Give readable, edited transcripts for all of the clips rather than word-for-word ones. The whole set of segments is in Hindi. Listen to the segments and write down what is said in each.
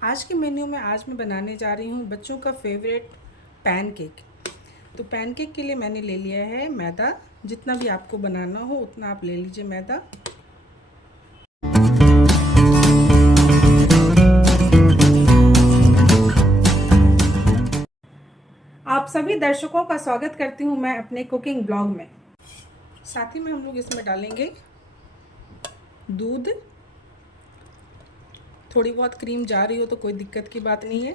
आज के मेन्यू में आज मैं बनाने जा रही हूँ बच्चों का फेवरेट पैनकेक। तो पैनकेक के लिए मैंने ले लिया है मैदा। जितना भी आपको बनाना हो उतना आप ले लीजिए मैदा। आप सभी दर्शकों का स्वागत करती हूँ मैं अपने कुकिंग ब्लॉग में। साथ ही में हम लोग इसमें डालेंगे दूध। थोड़ी बहुत क्रीम जा रही हो तो कोई दिक्कत की बात नहीं है।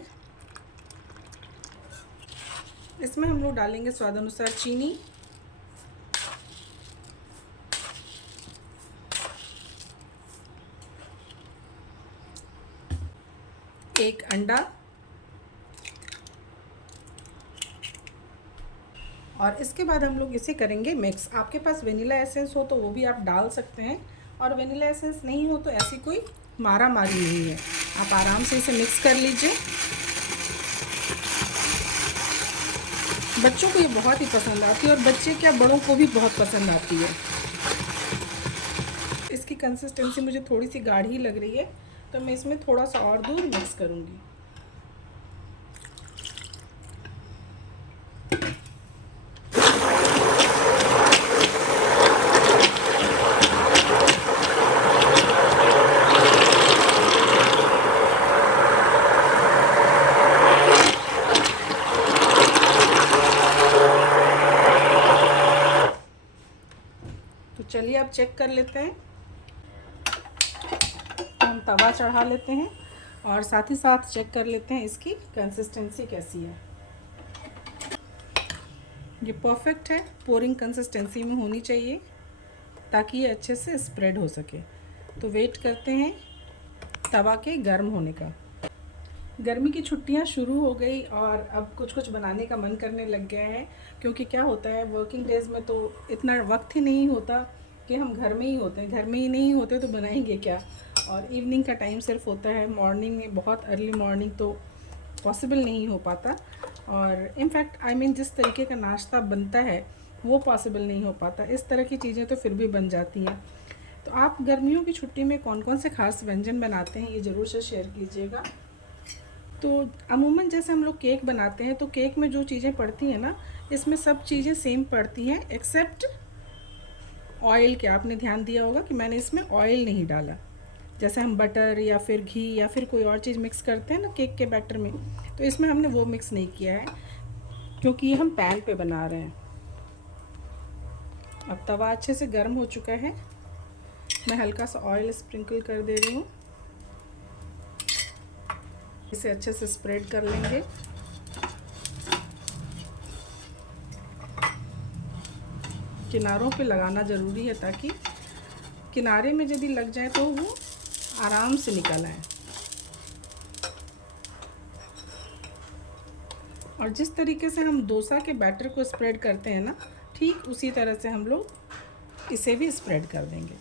इसमें हम लोग डालेंगे स्वाद अनुसार चीनी, एक अंडा और इसके बाद हम लोग इसे करेंगे मिक्स। आपके पास वेनिला एसेंस हो तो वो भी आप डाल सकते हैं, और वेनिला एसेंस नहीं हो तो ऐसी कोई मारा मारी नहीं है, आप आराम से इसे मिक्स कर लीजिए। बच्चों को ये बहुत ही पसंद आती है और बच्चे क्या बड़ों को भी बहुत पसंद आती है। इसकी कंसिस्टेंसी मुझे थोड़ी सी गाढ़ी लग रही है तो मैं इसमें थोड़ा सा और दूध मिक्स करूँगी। तो चलिए आप चेक कर लेते हैं। हम तवा चढ़ा लेते हैं और साथ ही साथ चेक कर लेते हैं इसकी कंसिस्टेंसी कैसी है। ये परफेक्ट है, पोरिंग कंसिस्टेंसी में होनी चाहिए ताकि ये अच्छे से स्प्रेड हो सके। तो वेट करते हैं तवा के गर्म होने का। गर्मी की छुट्टियां शुरू हो गई और अब कुछ कुछ बनाने का मन करने लग गया है, क्योंकि क्या होता है वर्किंग डेज़ में तो इतना वक्त ही नहीं होता कि हम घर में ही होते हैं। घर में ही नहीं होते तो बनाएंगे क्या, और इवनिंग का टाइम सिर्फ होता है। मॉर्निंग में बहुत अर्ली मॉर्निंग तो पॉसिबल नहीं हो पाता, और इनफैक्ट जिस तरीके का नाश्ता बनता है वो पॉसिबल नहीं हो पाता। इस तरह की चीज़ें तो फिर भी बन जाती हैं। तो आप गर्मियों की छुट्टी में कौन कौन से खास व्यंजन बनाते हैं ये ज़रूर से शेयर कीजिएगा। तो अमूमन जैसे हम लोग केक बनाते हैं तो केक में जो चीज़ें पड़ती हैं ना, इसमें सब चीज़ें सेम पड़ती हैं एक्सेप्ट ऑयल के। आपने ध्यान दिया होगा कि मैंने इसमें ऑयल नहीं डाला। जैसे हम बटर या फिर घी या फिर कोई और चीज़ मिक्स करते हैं ना केक के बैटर में, तो इसमें हमने वो मिक्स नहीं किया है क्योंकि ये हम पैन पे बना रहे हैं। अब तवा अच्छे से गर्म हो चुका है, मैं हल्का सा ऑयल स्प्रिंकल कर दे रही हूँ। इसे अच्छे से स्प्रेड कर लेंगे। किनारों पे लगाना ज़रूरी है ताकि किनारे में यदि लग जाए तो वो आराम से निकल आए। और जिस तरीके से हम डोसा के बैटर को स्प्रेड करते हैं ना, ठीक उसी तरह से हम लोग इसे भी स्प्रेड कर देंगे।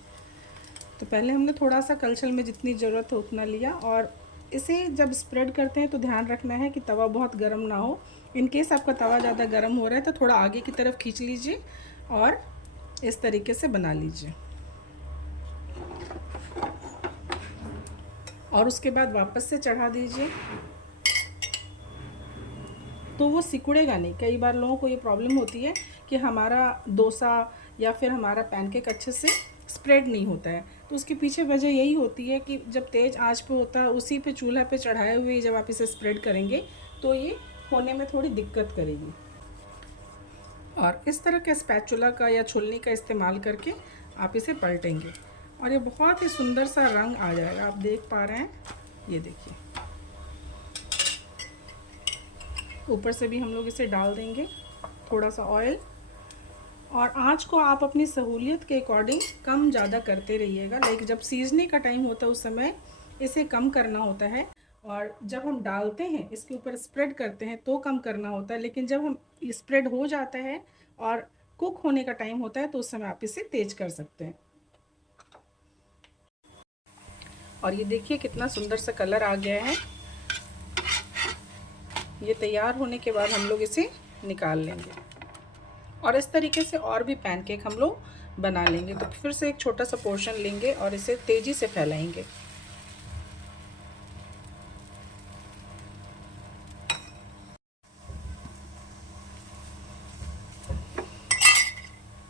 तो पहले हमने थोड़ा सा कलछल में जितनी ज़रूरत हो उतना लिया, और इसे जब स्प्रेड करते हैं तो ध्यान रखना है कि तवा बहुत गर्म ना हो। इन केस आपका तवा ज़्यादा गर्म हो रहा है तो थोड़ा आगे की तरफ खींच लीजिए और इस तरीके से बना लीजिए, और उसके बाद वापस से चढ़ा दीजिए। तो वो सिकुड़ेगा नहीं। कई बार लोगों को ये प्रॉब्लम होती है कि हमारा डोसा या फिर हमारा पैनकेक अच्छे से स्प्रेड नहीं होता है, तो उसके पीछे वजह यही होती है कि जब तेज़ आंच पे होता है उसी पे चूल्हा पे चढ़ाए हुए जब आप इसे स्प्रेड करेंगे तो ये होने में थोड़ी दिक्कत करेगी। और इस तरह के स्पैचुला का या छुलनी का इस्तेमाल करके आप इसे पलटेंगे और ये बहुत ही सुंदर सा रंग आ जाएगा। आप देख पा रहे हैं, ये देखिए। ऊपर से भी हम लोग इसे डाल देंगे थोड़ा सा ऑयल, और आंच को आप अपनी सहूलियत के अकॉर्डिंग कम ज़्यादा करते रहिएगा। लाइक जब सीजने का टाइम होता है उस समय इसे कम करना होता है, और जब हम डालते हैं इसके ऊपर स्प्रेड करते हैं तो कम करना होता है। लेकिन जब हम स्प्रेड हो जाता है और कुक होने का टाइम होता है तो उस समय आप इसे तेज कर सकते हैं। और ये देखिए कितना सुंदर सा कलर आ गया है। ये तैयार होने के बाद हम लोग इसे निकाल लेंगे, और इस तरीके से और भी पैनकेक हम लोग बना लेंगे। तो फिर से एक छोटा सा पोर्शन लेंगे और इसे तेज़ी से फैलाएंगे।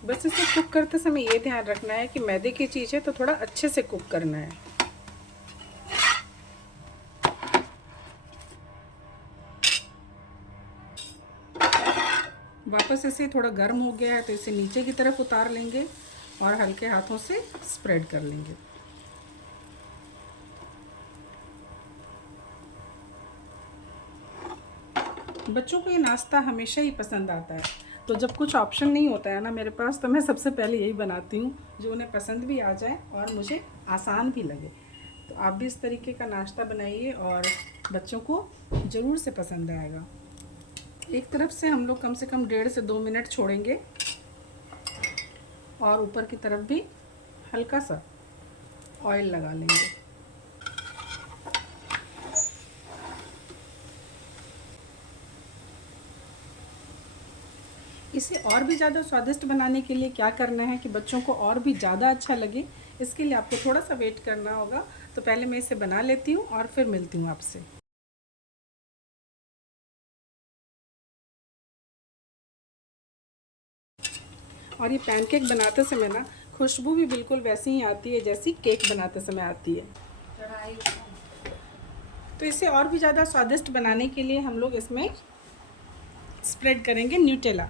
बस इसे कुक करते समय ये ध्यान रखना है कि मैदे की चीज़ है तो थोड़ा अच्छे से कुक करना है। वापस इसे थोड़ा गर्म हो गया है तो इसे नीचे की तरफ उतार लेंगे और हल्के हाथों से स्प्रेड कर लेंगे। बच्चों को ये नाश्ता हमेशा ही पसंद आता है, तो जब कुछ ऑप्शन नहीं होता है ना मेरे पास, तो मैं सबसे पहले यही बनाती हूँ जो उन्हें पसंद भी आ जाए और मुझे आसान भी लगे। तो आप भी इस तरीके का नाश्ता बनाइए और बच्चों को ज़रूर से पसंद आएगा। एक तरफ से हम लोग कम से कम 1.5 से 2 मिनट छोड़ेंगे और ऊपर की तरफ भी हल्का सा ऑयल लगा लेंगे। इसे और भी ज़्यादा स्वादिष्ट बनाने के लिए क्या करना है कि बच्चों को और भी ज़्यादा अच्छा लगे, इसके लिए आपको थोड़ा सा वेट करना होगा। तो पहले मैं इसे बना लेती हूँ और फिर मिलती हूँ आपसे। और ये पैनकेक बनाते समय ना खुशबू भी बिल्कुल वैसी ही आती है जैसी केक बनाते समय आती है। तो इसे और भी ज़्यादा स्वादिष्ट बनाने के लिए हम लोग इसमें स्प्रेड करेंगे न्यूटेला।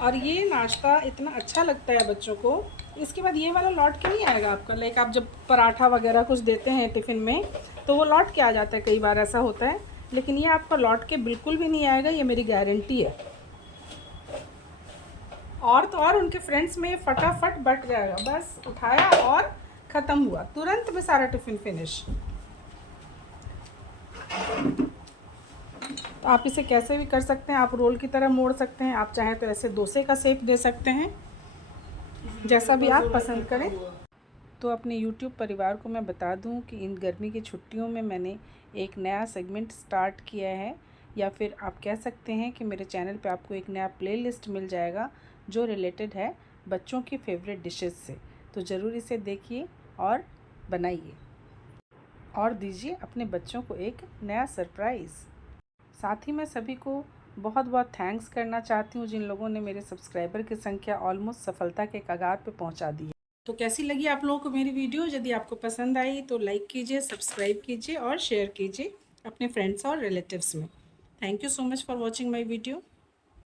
और ये नाश्ता इतना अच्छा लगता है बच्चों को। इसके बाद ये वाला लौट के नहीं आएगा आपका, लाइक आप जब पराठा वगैरह कुछ देते हैं टिफ़िन में तो वो लौट के आ जाता है, कई बार ऐसा होता है, लेकिन ये आपका लौट के बिल्कुल भी नहीं आएगा, ये मेरी गारंटी है। और तो और उनके फ्रेंड्स में फटाफट बट जाएगा, बस उठाया और ख़त्म हुआ, तुरंत में सारा टिफ़िन फिनिश। तो आप इसे कैसे भी कर सकते हैं, आप रोल की तरह मोड़ सकते हैं, आप चाहें तो ऐसे डोसे का शेप दे सकते हैं, जैसा भी आप पसंद करें। तो अपने YouTube परिवार को मैं बता दूं कि इन गर्मी की छुट्टियों में मैंने एक नया सेगमेंट स्टार्ट किया है, या फिर आप कह सकते हैं कि मेरे चैनल पे आपको एक नया प्लेलिस्ट मिल जाएगा जो रिलेटेड है बच्चों की फेवरेट डिशेस से। तो ज़रूर इसे देखिए और बनाइए और दीजिए अपने बच्चों को एक नया सरप्राइज़। साथ ही मैं सभी को बहुत बहुत थैंक्स करना चाहती हूँ जिन लोगों ने मेरे सब्सक्राइबर की संख्या ऑलमोस्ट सफलता के कगार पे पहुँचा दी है। तो कैसी लगी आप लोगों को मेरी वीडियो? यदि आपको पसंद आई तो लाइक कीजिए, सब्सक्राइब कीजिए और शेयर कीजिए अपने फ्रेंड्स और रिलेटिव्स में। Thank you so much for watching my video.